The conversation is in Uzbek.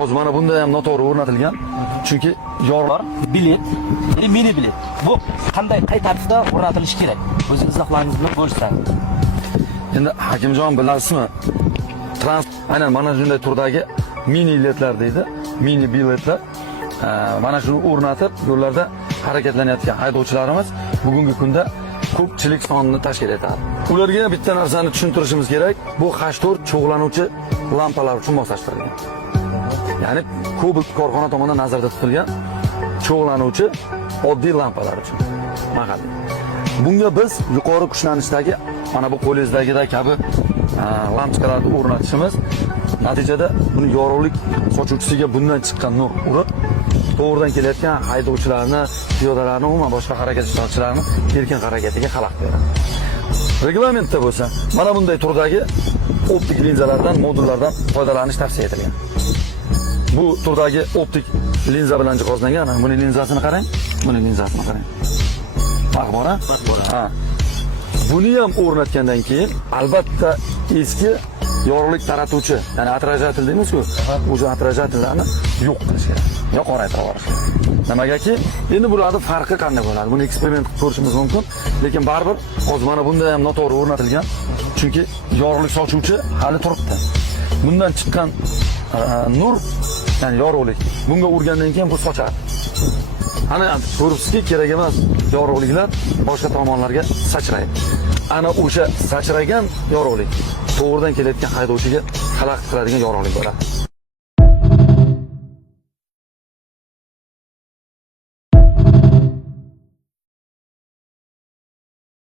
Hozir mana bunda ham noto'g'ri o'rnatilgan. Chunki yorlar bilet, mini bilet. Bu qanday qay tartibda o'rnatilishi kerak? O'z izohlaringizni bo'lsangiz. Endi Hakimjon bilasizmi? Aynan mana shunday turdagi mini biletlar deydi. Mini biletlar. Mana shuni o'rnatib, yo'llarda harakatlanayotgan haydovchilarimiz bugungi kunda ko'pchilik sonini tashkil etadi. Ularga bitta narsani tushuntirishimiz kerak. Bu H4 cho'g'lanuvchi lampalar uchun moslashtirilgan. Ya'ni Cobalt korxona tomonidan nazarda tutilgan cho'g'lanuvchi oddiy lampalar uchun. Mahalliy. Bunga biz yuqori kuchlanishdagi mana bu qo'lingizdagidek kabi lampochkalarni o'rnatishimiz natijada buni yorug'lik sochuvchisiga bundan chiqqan nur urib to'g'ridan kelayotgan haydovchilarni, piyodalarni, umuman boshqa harakat ishtirokchilarini erkin harakatiga xalaqit beradi. Reglamentda bo'lsa, mana bunday turdagi optik linzalardan, modullardan foydalanish tavsiya etilgan. Bu turdagi optik linza bilan jihozlangan. Buni linzasini qarang, buni linzasini qarang. Maqbora? Ha. Buni ham o'rnatgandan keyin albatta eski yorug'lik taratuvchi, ya'ni отражатель deymiz-ku, o'sha отражательlarni yo'q qilish kerak. Yo qoraytirib yuborish kerak. Nimagaki, endi bularning farqi qanday bo'ladi? Buni eksperiment qilib ko'rishimiz mumkin, lekin baribir hozir mana bunda ham noto'g'ri o'rnatilgan. Chunki yorug'lik sochuvchi hali turibdi. Bundan chiqqan nur, ya'ni yorug'lik, bunga urgandan keyin bu sochadi. Ana ko'ribsizki, kerak emas yorug'liklar boshqa tomonlarga sachraydi. Ana o'sha sachragan yorug'lik to'g'ridan kelayotgan haydovchiga xalaqit qiladigan yorug'lik bo'ladi.